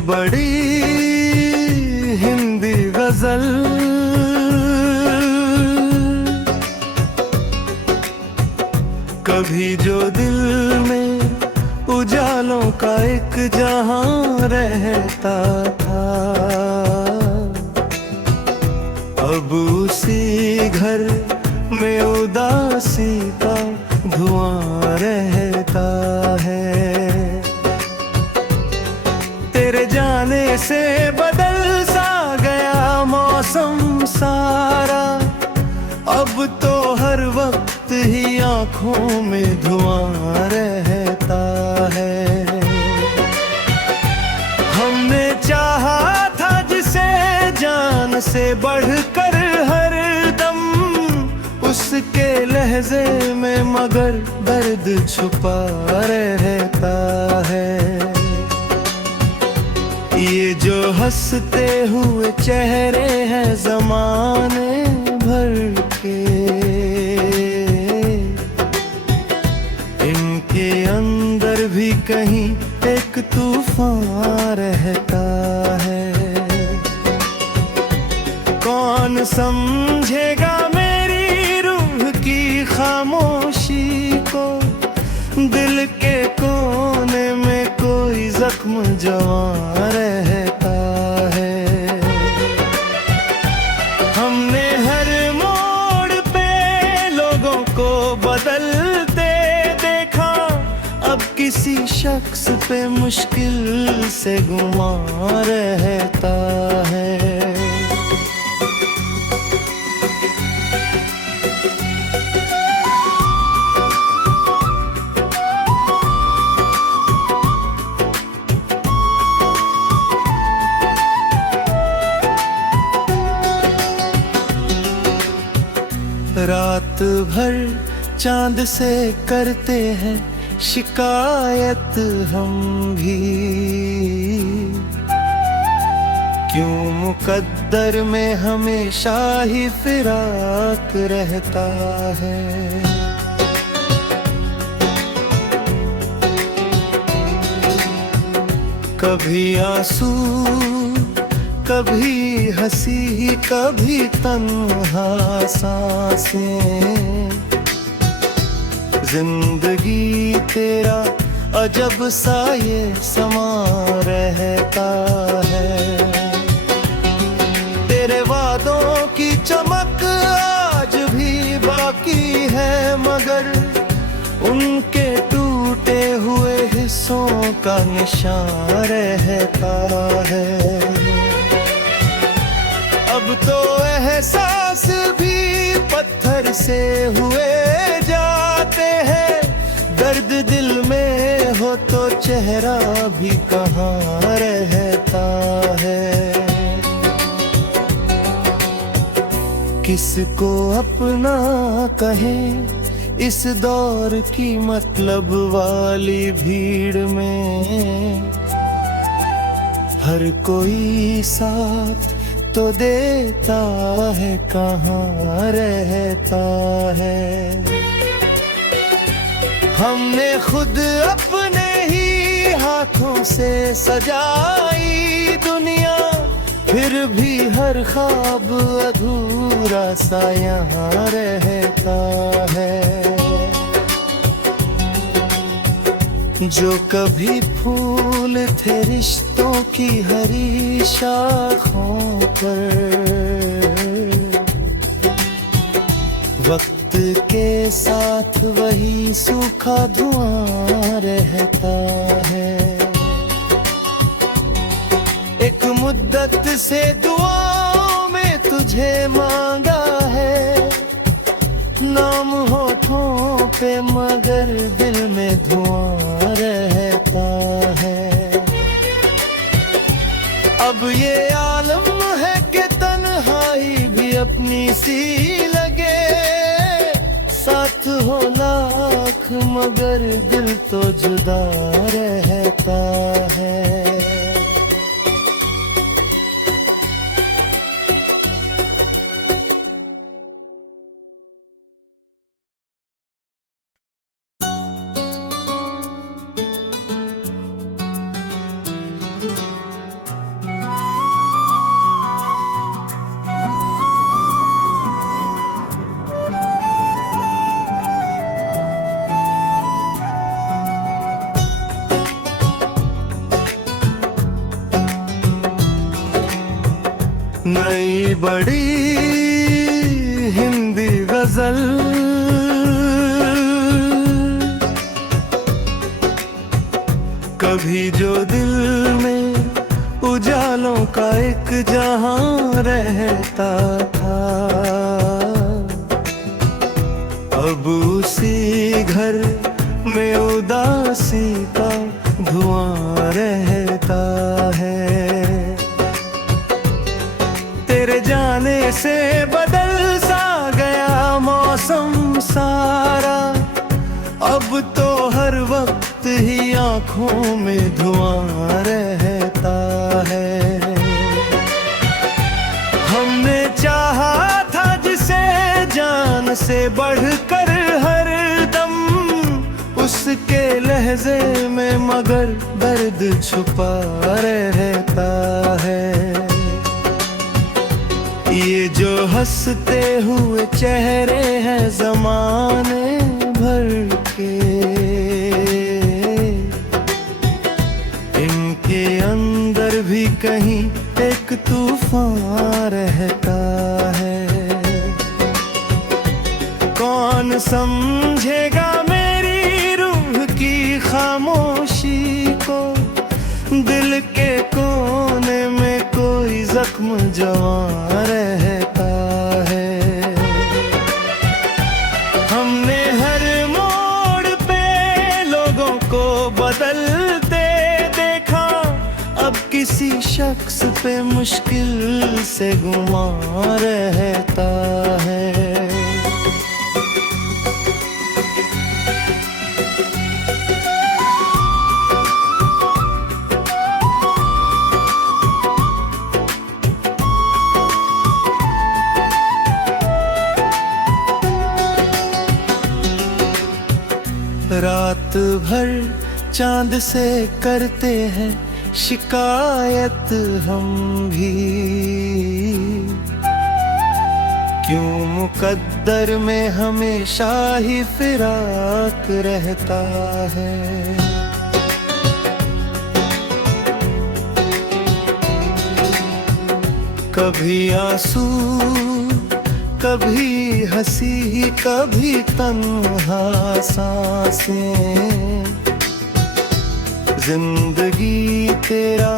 बड़ी हिंदी गजल, कभी जो दिल में उजालों का एक जहां रहता था, अब उसी घर में उदासी का धुआं रहता है। तेरे जाने से बदल सा गया मौसम सारा, अब तो हर वक्त ही आँखों में धुआं रहता है। हमने चाहा था जिसे जान से बढ़कर हर दम, उसके लहजे में मगर दर्द छुपा रहता है। ये जो हंसते हुए चेहरे हैं ज़माने भर के, इनके अंदर भी कहीं एक तूफान रहता है। कौन समझेगा मेरी रूह की खामोशी को, दिल के कोने में कोई जख्म जवां रहता है। हमने हर मोड़ पे लोगों को बदलते देखा, अब किसी शख्स पे मुश्किल से गुमान रहता है। रात भर चांद से करते हैं शिकायत हम भी, क्यों मुकद्दर में हमेशा ही फिराक रहता है। कभी आंसू कभी हंसी कभी तन्हा सांसें, जिंदगी तेरा अजब सा ये समा रहता है। तेरे वादों की चमक आज भी बाकी है, मगर उनके टूटे हुए हिस्सों का निशान रहता है। अब तो एहसास भी पत्थर से हुए जाते हैं, दर्द दिल में हो तो चेहरा भी कहाँ रहता है। किसको अपना कहें इस दौर की मतलब वाली भीड़ में, हर कोई साथ तो देता है कहाँ रहता है। हमने खुद अपने ही हाथों से सजाई दुनिया, फिर भी हर ख्वाब अधूरा सा यहाँ रहता है। जो कभी फूल थे रिश्तों की हरी शाखों पर, वक्त के साथ वही सूखा धुआं रहता है। एक मुद्दत से दुआओं में तुझे मांगा है, नाम होठों पे मगर दिल में धुआं रहता है। अब ये आलम है कि तन्हाई भी अपनी सी लगे, साथ हो लाख मगर दिल तो जुदा रहता है। पल कभी जो दिल में उजालों का एक जहां रहता था, अब उसी घर में उदासी का धुआं रहता है। तेरे जाने से बदल सा गया मौसम सारा, अब तो हर वक्त ही आँखों में धुआं रहता है। हमने चाहा था जिसे जान से बढ़कर हर दम, उसके लहजे में मगर दर्द छुपा रहता है। ये जो हंसते हुए चेहरे हैं ज़माने भर के, इनके अंदर भी कहीं एक तूफान रहता है। कौन समझेगा मेरी रूह की खामोशी को, दिल के कोने में कोई जख्म जवां रहता है। हमने हर मोड़ पे लोगों को बदलते देखा, अब किसी शख्स पे मुश्किल से गुमान रहता है। रात भर चांद से करते हैं शिकायत हम भी, क्यों मुकद्दर में हमेशा ही फिराक रहता है। कभी आंसू कभी हंसी कभी तन्हा सांसें, जिंदगी तेरा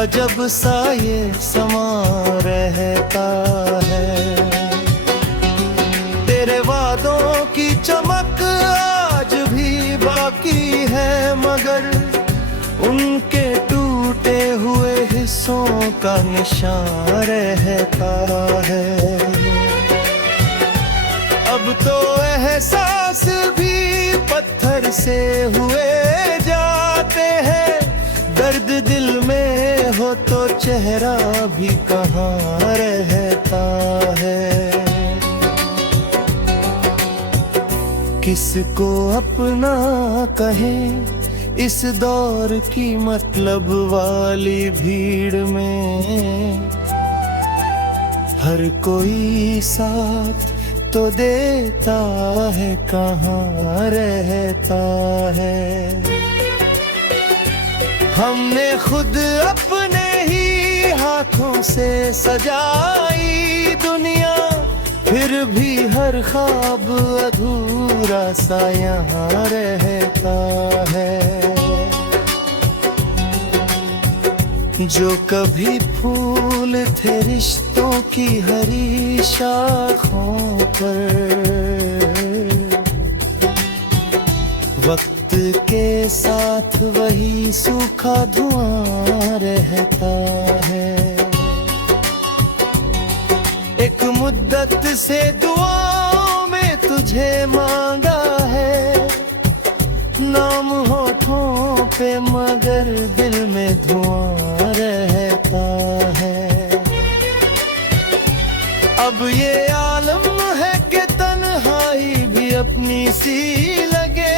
अजब सा ये समा रहता है। तेरे वादों की चमक आज भी बाकी है, मगर उनके टूटे हुए हिस्सों का निशान रहता है। अब तो एहसास भी पत्थर से हुए जाते हैं, दर्द दिल में हो तो चेहरा भी कहाँ रहता है। किसको अपना कहें इस दौर की मतलब वाली भीड़ में, हर कोई साथ तो देता है कहाँ रहता है। हमने खुद अपने ही हाथों से सजाई दुनिया, फिर भी हर ख्वाब अधूरा सा यहाँ रहता है। जो कभी फूल थे रिश्तों की हरी शाखों पर, वक्त के साथ वही सूखा धुआं रहता है। एक मुद्दत से दुआओं में तुझे मांगा है, नाम होठों पे मगर दिल में धुआं रहता है। अब ये आलम है कि तन्हाई भी अपनी सी लगे,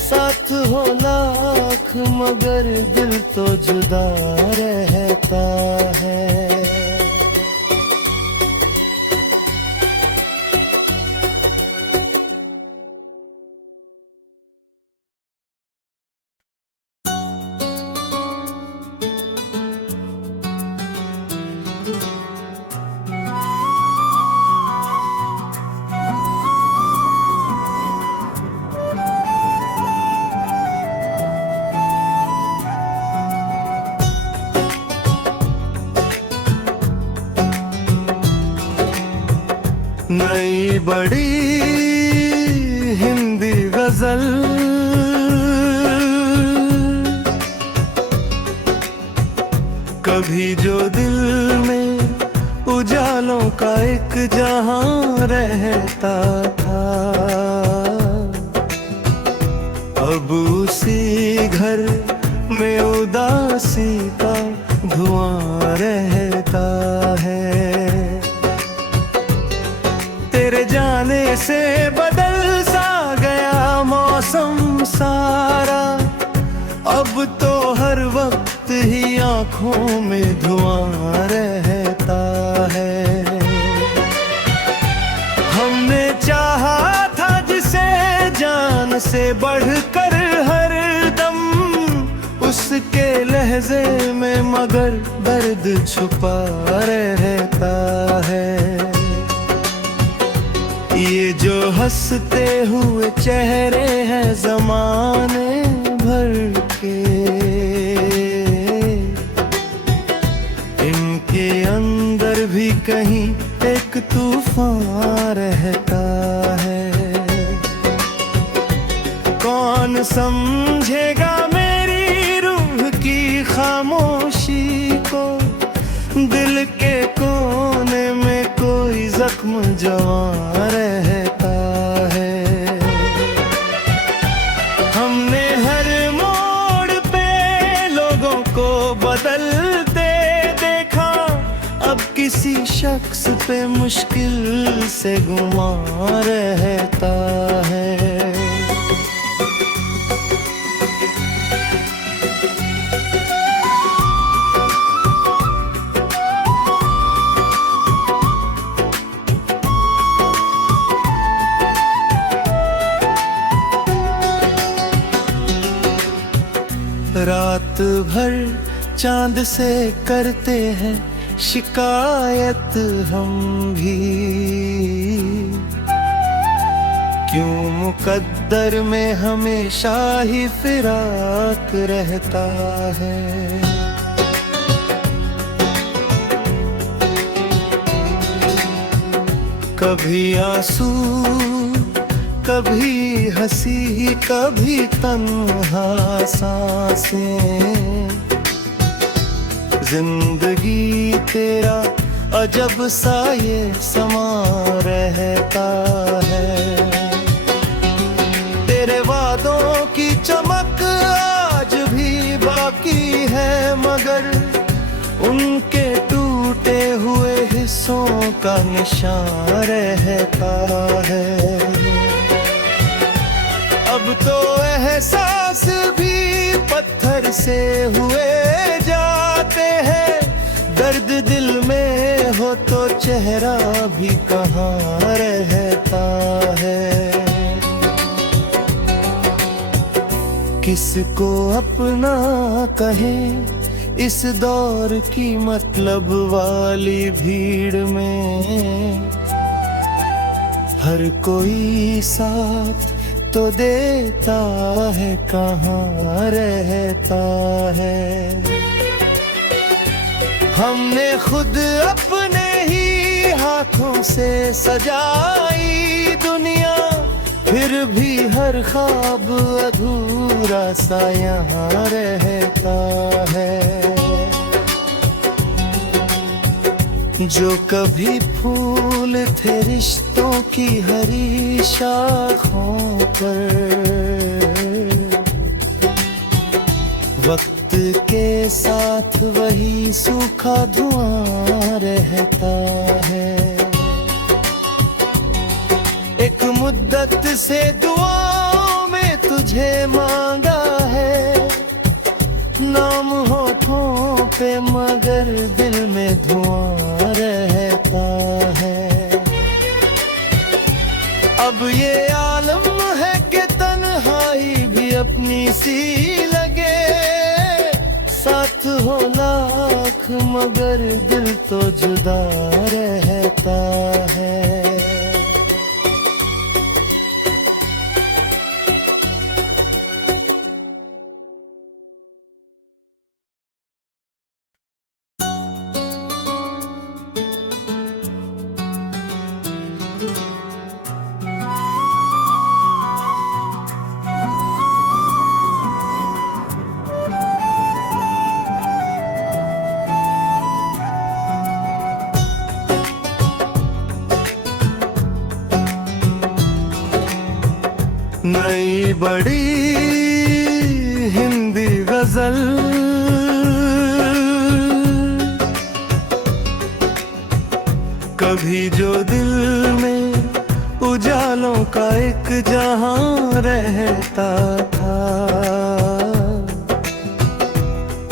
साथ हो लाख मगर दिल तो जुदा रहता है। नई बड़ी हिंदी गजल, कभी जो दिल में उजालों का एक जहां रहता था, अब उसी घर में उदासी का धुआं रहता है। तेरे जाने से बदल सा गया मौसम सारा, अब तो हर वक्त ही आँखों में धुआं रहता है। हमने चाहा था जिसे जान से बढ़कर हर दम, उसके लहजे में मगर दर्द छुपा रहता है। ये जो हंसते हुए चेहरे हैं ज़माने भर के, इनके अंदर भी कहीं एक तूफान रहता है। कौन समझेगा मेरी रूह की खामोशी को, दिल के कोने में कोई जख्म जवां रहता है। हमने हर मोड़ पे लोगों को बदलते देखा, अब किसी शख्स पे मुश्किल से गुमान रहता है। रात भर चांद से करते हैं शिकायत हम भी, क्यों मुकद्दर में हमेशा ही फिराक रहता है। कभी आंसू कभी हंसी कभी तन्हा सांसें, जिंदगी तेरा अजब सा ये समा रहता है। तेरे वादों की चमक आज भी बाकी है, मगर उनके टूटे हुए हिस्सों का निशान रहता है। अब तो एहसास भी पत्थर से हुए जाते हैं, दर्द दिल में हो तो चेहरा भी कहाँ रहता है। किसको अपना कहें इस दौर की मतलब वाली भीड़ में, हर कोई साथ तो देता है कहाँ रहता है। हमने खुद अपने ही हाथों से सजाई दुनिया, फिर भी हर ख्वाब अधूरा सा यहाँ रहता है। जो कभी फूल थे रिश्तों की हरी शाखों पर, वक्त के साथ वही सूखा धुआं रहता है। एक मुद्दत से दुआओं में तुझे मांगा है, नाम होठों पे मगर दिल में धुआं रहता है। अब ये आलम है कि तन्हाई भी अपनी सी लगे, साथ हो लाख मगर दिल तो जुदा रहता है। नई बड़ी हिंदी गजल, कभी जो दिल में उजालों का एक जहां रहता था,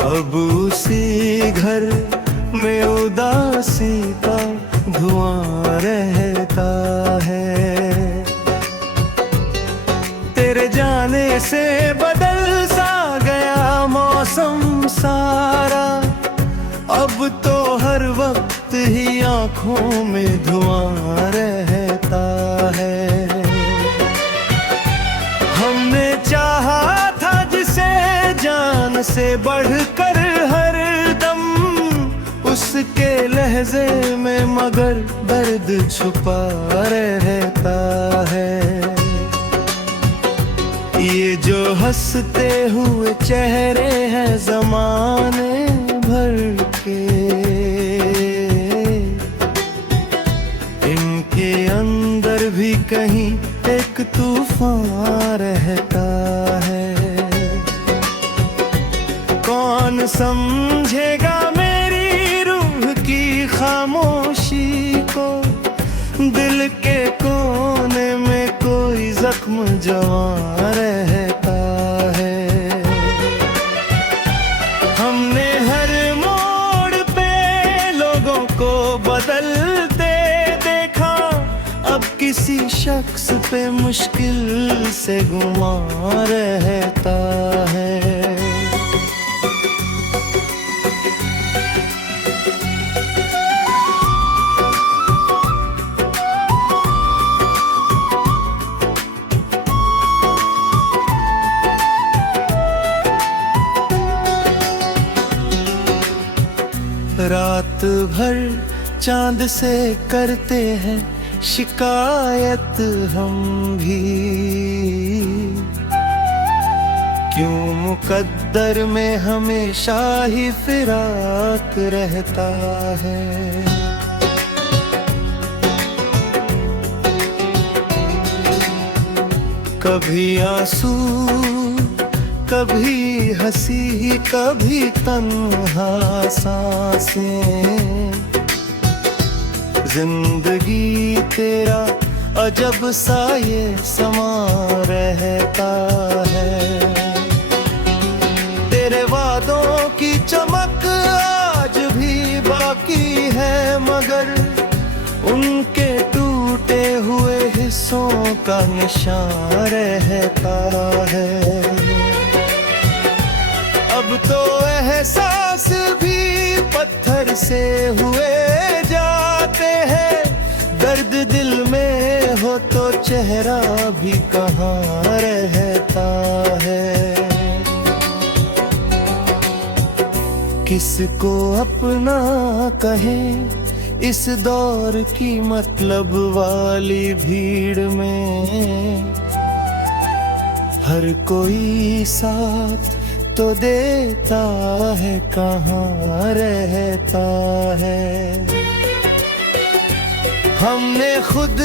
अब उसी घर में उदासी का धुआं रहता है। तेरे जाने से बदल सा गया मौसम सारा, अब तो हर वक्त ही आँखों में धुआं रहता है। हमने चाहा था जिसे जान से बढ़कर हर दम, उसके लहजे में मगर दर्द छुपा रहता है। ये जो हंसते हुए चेहरे हैं ज़माने भर के, इनके अंदर भी कहीं एक तूफान रहता है। कौन समझेगा मेरी रूह की खामोशी को, दिल के कोने में कोई जख्म जवां रहता है। हमने हर मोड़ पे लोगों को बदलते देखा, अब किसी शख्स पे मुश्किल से गुमान रहता है। रात भर चांद से करते हैं शिकायत हम भी, क्यों मुकद्दर में हमेशा ही फिराक रहता है। कभी आंसू कभी हंसी कभी तन्हा सांसें, जिंदगी तेरा अजब सा ये समा रहता है। तेरे वादों की चमक आज भी बाकी है, मगर उनके टूटे हुए हिस्सों का निशान रहता है। अब तो एहसास भी पत्थर से हुए जाते हैं, दर्द दिल में हो तो चेहरा भी कहाँ रहता है। किसको अपना कहें इस दौर की मतलब वाली भीड़ में, हर कोई साथ तो देता है कहाँ रहता है। हमने खुद